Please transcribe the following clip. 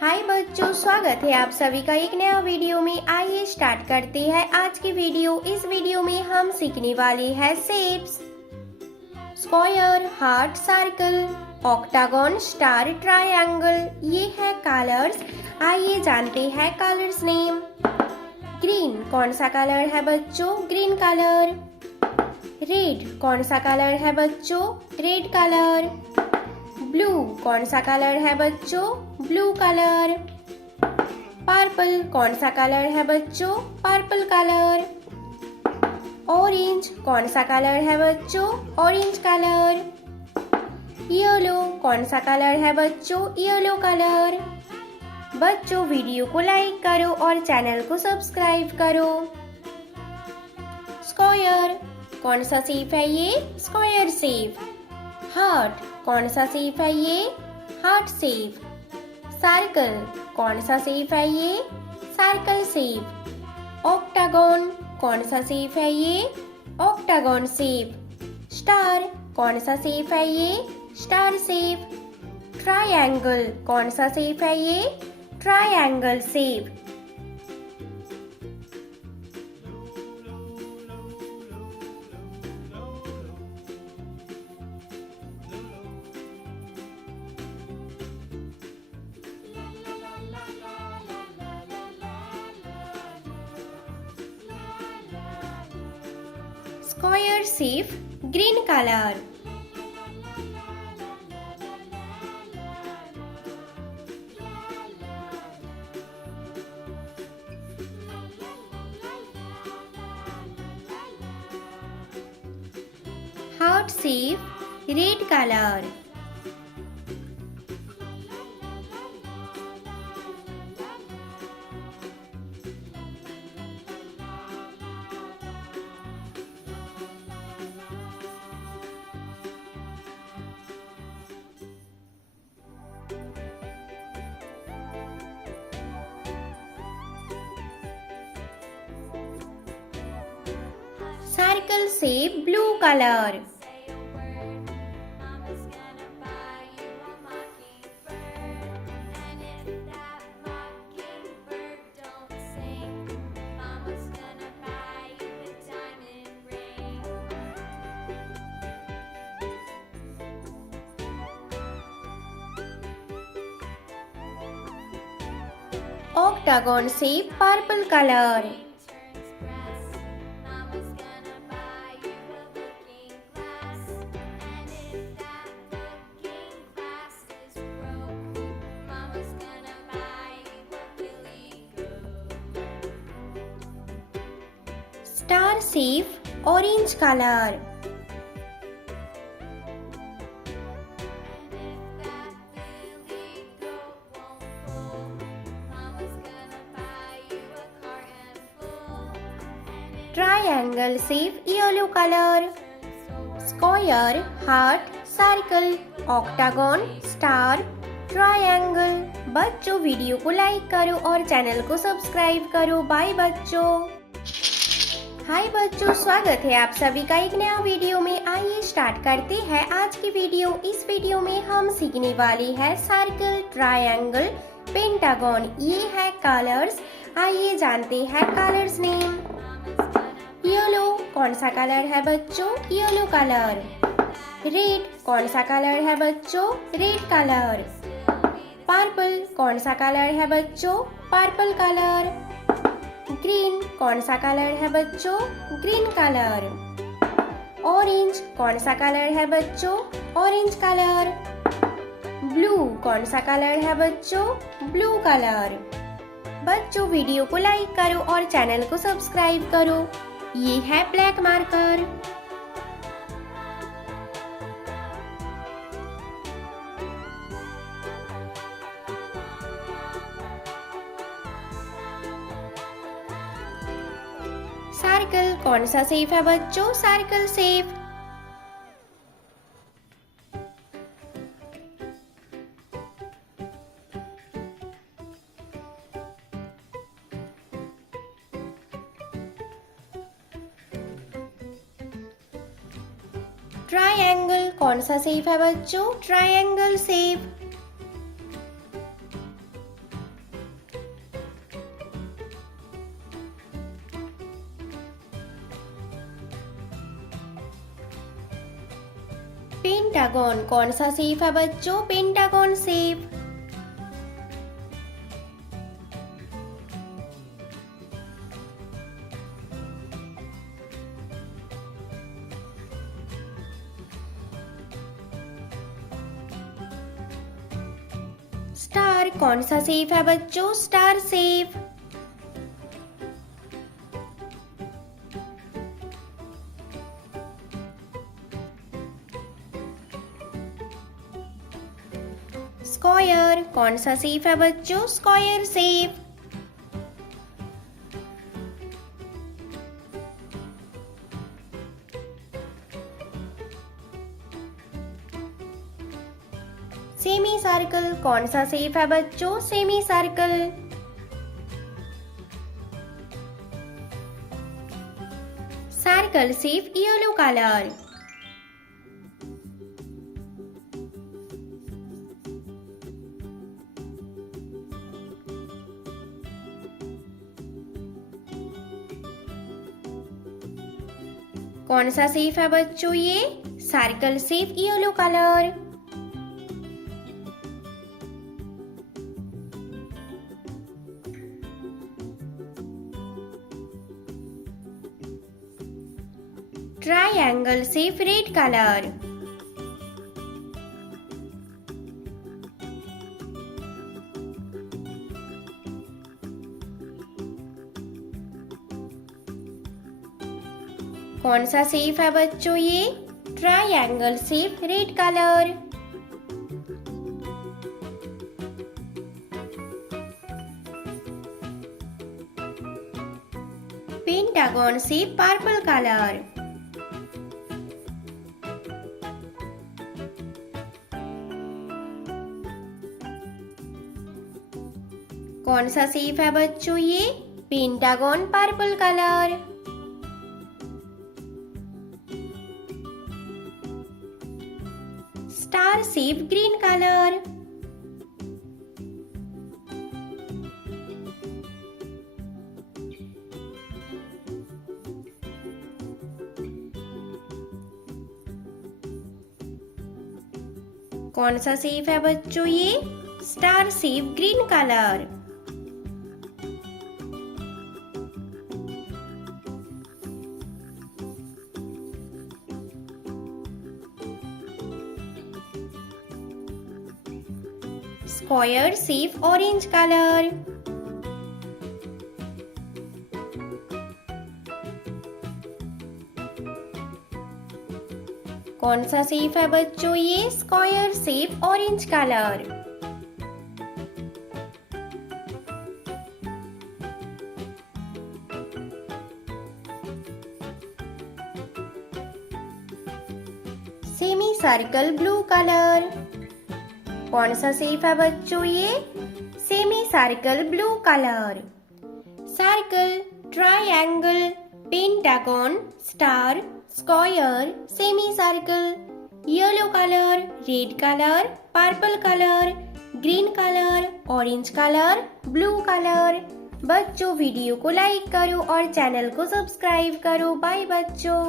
हाय बच्चों, स्वागत है आप सभी का एक नया वीडियो में। आइए स्टार्ट करते हैं आज की वीडियो। इस वीडियो में हम सीखने वाले हैं shapes, square, heart, circle, octagon, star, triangle. ये है कलर्स। आइए जानते हैं कलर्स नेम। ग्रीन कौन सा कलर है बच्चों? Green colour. रेड कौन सा कलर है बच्चों? Red colour. ब्लू कौन सा कलर है बच्चों? Blue colour. पर्पल कौन सा कलर है बच्चों? Purple colour. ऑरेंज कौन सा कलर है बच्चों? Orange colour. येलो कौन सा कलर है बच्चों? Yellow colour. बच्चों वीडियो को लाइक करो और चैनल को सब्सक्राइब करो। स्क्वायर कौन सा शेप है ये? Square shape. हार्ट कौन सा शेप है ये? Heart shape. सर्कल कौन सा शेप है ये? Circle shape. ऑक्टागन कौन सा शेप है ये? Octagon shape. स्टार कौन सा शेप है ये? Star shape. ट्रायंगल कौन सा शेप है ये? Triangle shape. Square shape, green color. Heart shape, red color. Circle shape, blue color. Octagon shape, purple color. Star shape, orange color. Triangle shape, yellow color. Square, heart, circle, octagon, star, triangle. बच्चों video को like करो और channel को subscribe करो। Bye बच्चों। हाय बच्चों, स्वागत है आप सभी का एक नया वीडियो में। आइए स्टार्ट करते हैं आज की वीडियो। इस वीडियो में हम सीखने वाले हैं सर्कल, ट्रायंगल, पेंटागन। ये है कलर्स। आइए जानते हैं कलर्स नेम। येलो कौन सा कलर है बच्चों? Yellow colour. रेड कौन सा कलर है बच्चों? Red colour. पर्पल कौन सा कलर है बच्चों? Purple colour. ग्रीन कौन सा कलर है बच्चों? Green colour. ऑरेंज कौन सा कलर है बच्चों? Orange colour. ब्लू कौन सा कलर है बच्चों? Blue colour. बच्चों वीडियो को लाइक करो और चैनल को सब्सक्राइब करो। ये है ब्लैक मार्कर। सर्कल कौन सा शेप है बच्चों? Circle shape. ट्रायंगल कौन सा शेप है बच्चों? Triangle shape. पेंटागन कौन सा शेप है बच्चों? Pentagon shape. स्टार कौन सा शेप है बच्चों? Star shape. स्क्वायर कौन सा शेप है बच्चों? Square shape. सेमी सर्कल कौन सा शेप है बच्चों? Semi circle. Circle shape yellow colour. कौन सा शेप है बच्चों? ये circle shape yellow colour. Triangle shape red colour. कौन सा शेप है बच्चों? ये triangle shape red colour. Pentagon shape purple colour. कौन सा शेप है बच्चों? ये pentagon purple colour. Star shape green colour. कौन सा शेप है बच्चों? ये star shape green colour. Square shape orange colour. कौन सा शेप है बच्चों? ये square shape orange colour. Semi circle blue colour. कौन सा शेप है बच्चों? ये semi circle blue colour. Circle, triangle, pentagon, star, square, semi circle, yellow colour, red colour, purple colour, green colour, orange colour, blue colour. बच्चों video को like करो और channel को सब्सक्राइब करो। बाय बच्चों।